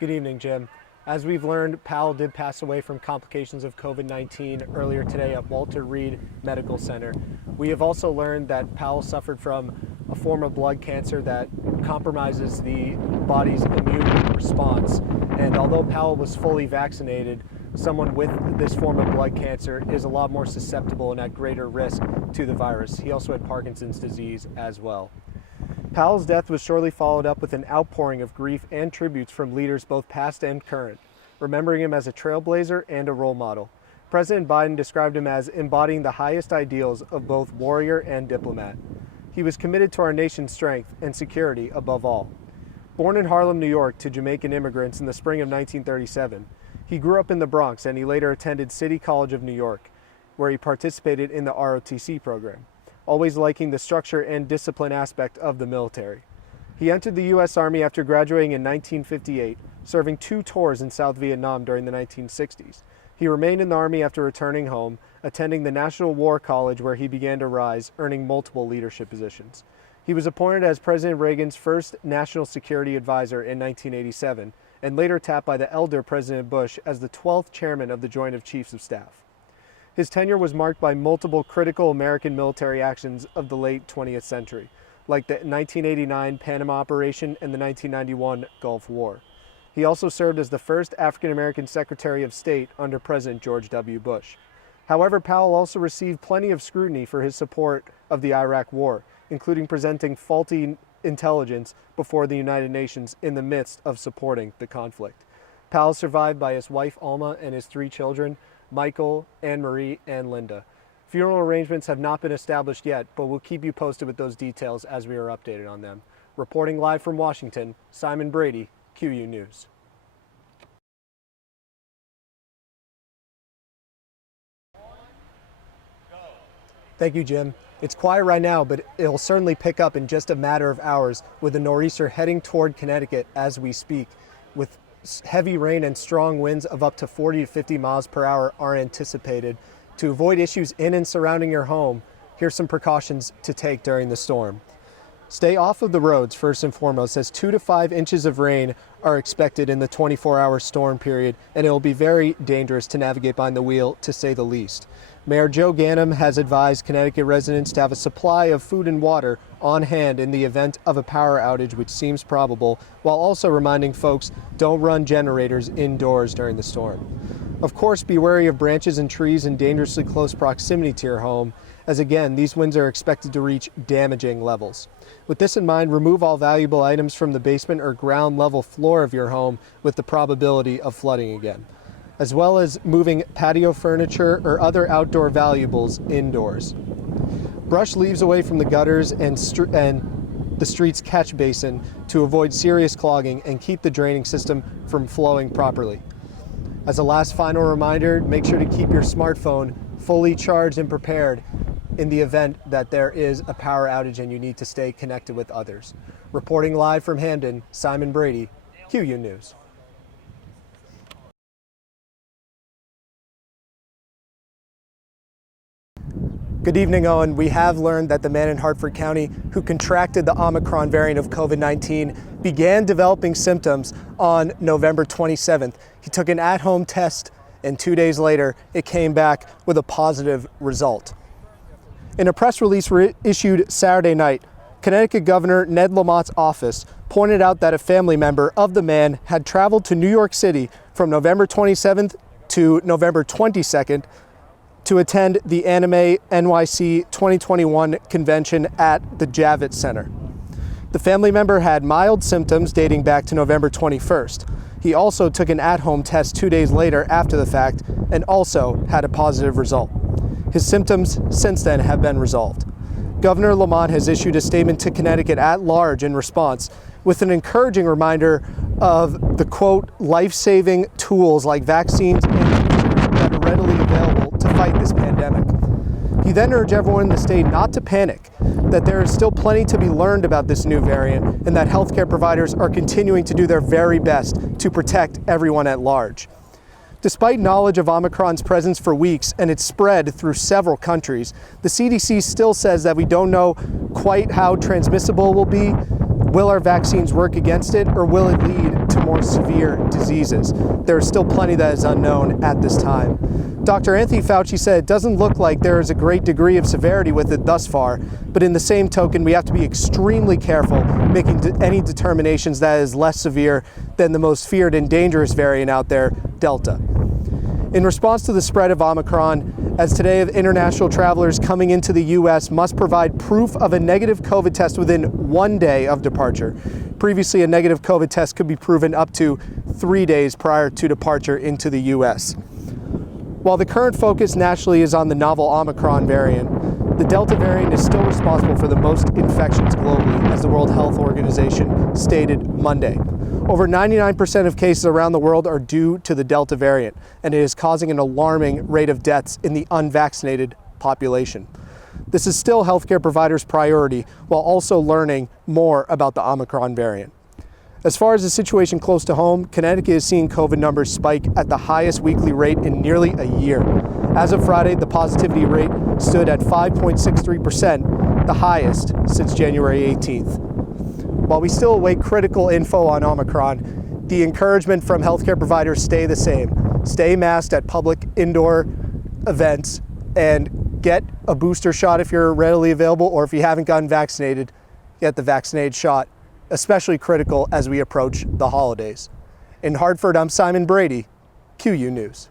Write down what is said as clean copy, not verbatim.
Good evening, Jim. As we've learned, Powell did pass away from complications of COVID-19 earlier today at Walter Reed Medical Center. We have also learned that Powell suffered from a form of blood cancer that compromises the body's immune response. And although Powell was fully vaccinated, someone with this form of blood cancer is a lot more susceptible and at greater risk to the virus. He also had Parkinson's disease as well. Powell's death was shortly followed up with an outpouring of grief and tributes from leaders both past and current, remembering him as a trailblazer and a role model. President Biden described him as embodying the highest ideals of both warrior and diplomat. He was committed to our nation's strength and security above all. Born in Harlem, New York, to Jamaican immigrants in the spring of 1937, he grew up in the Bronx and he later attended City College of New York, where he participated in the ROTC program, always liking the structure and discipline aspect of the military. He entered the U.S. Army after graduating in 1958, serving 2 tours in South Vietnam during the 1960s. He remained in the Army after returning home, attending the National War College where he began to rise, earning multiple leadership positions. He was appointed as President Reagan's first National Security Advisor in 1987, and later tapped by the elder President Bush as the 12th chairman of the Joint of Chiefs of Staff. His tenure was marked by multiple critical American military actions of the late 20th century, like the 1989 Panama Operation and the 1991 Gulf War. He also served as the first African-American Secretary of State under President George W. Bush. However, Powell also received plenty of scrutiny for his support of the Iraq War, including presenting faulty intelligence before the United Nations in the midst of supporting the conflict. Powell is survived by his wife Alma and his 3 children, Michael, Anne-Marie, and Linda. Funeral arrangements have not been established yet, but we'll keep you posted with those details as we are updated on them. Reporting live from Washington, Simon Brady, QU News. Thank you, Jim. It's quiet right now, but it'll certainly pick up in just a matter of hours with a nor'easter heading toward Connecticut as we speak, with heavy rain and strong winds of up to 40 to 50 miles per hour are anticipated. To avoid issues in and surrounding your home, here's some precautions to take during the storm. Stay off of the roads first and foremost, as 2 to 5 inches of rain are expected in the 24-hour storm period, and it will be very dangerous to navigate behind the wheel, to say the least. Mayor Joe Ganim has advised Connecticut residents to have a supply of food and water on hand in the event of a power outage, which seems probable, while also reminding folks don't run generators indoors during the storm. Of course, be wary of branches and trees in dangerously close proximity to your home, as again, these winds are expected to reach damaging levels. With this in mind, remove all valuable items from the basement or ground level floor of your home with the probability of flooding again, as well as moving patio furniture or other outdoor valuables indoors. Brush leaves away from the gutters and the street's catch basin to avoid serious clogging and keep the draining system from flowing properly. As a last final reminder, make sure to keep your smartphone fully charged and prepared in the event that there is a power outage and you need to stay connected with others. Reporting live from Hamden, Simon Brady, QU News. Good evening, Owen. We have learned that the man in Hartford County who contracted the Omicron variant of COVID-19 began developing symptoms on November 27th. He took an at-home test, and 2 days later, it came back with a positive result. In a press release issued Saturday night, Connecticut Governor Ned Lamont's office pointed out that a family member of the man had traveled to New York City from November 27th to November 22nd to attend the Anime NYC 2021 convention at the Javits Center. The family member had mild symptoms dating back to November 21st. He also took an at-home test 2 days later after the fact and also had a positive result. His symptoms since then have been resolved. Governor Lamont has issued a statement to Connecticut at large in response, with an encouraging reminder of the, quote, life-saving tools like vaccines and boosters that are readily available to fight this pandemic. He then urged everyone in the state not to panic, that there is still plenty to be learned about this new variant, and that healthcare providers are continuing to do their very best to protect everyone at large. Despite knowledge of Omicron's presence for weeks and its spread through several countries, the CDC still says that we don't know quite how transmissible it will be. Will our vaccines work against it, or will it lead to more severe diseases. There is still plenty that is unknown at this time. Dr. Anthony Fauci said it doesn't look like there is a great degree of severity with it thus far, but in the same token, we have to be extremely careful making any determinations that is less severe than the most feared and dangerous variant out there, Delta. In response to the spread of Omicron, as today international travelers coming into the U.S. must provide proof of a negative COVID test within 1 day of departure. Previously, a negative COVID test could be proven up to 3 days prior to departure into the U.S. While the current focus nationally is on the novel Omicron variant, the Delta variant is still responsible for the most infections globally, as the World Health Organization stated Monday. Over 99% of cases around the world are due to the Delta variant, and it is causing an alarming rate of deaths in the unvaccinated population. This is still healthcare providers' priority, while also learning more about the Omicron variant. As far as the situation close to home, Connecticut is seeing COVID numbers spike at the highest weekly rate in nearly a year. As of Friday, the positivity rate stood at 5.63%, the highest since January 18th. While we still await critical info on Omicron, the encouragement from healthcare providers stay the same. Stay masked at public indoor events and get a booster shot if you're readily available, or if you haven't gotten vaccinated, get the vaccinated shot. Especially critical as we approach the holidays. In Hartford, I'm Simon Brady, QU News.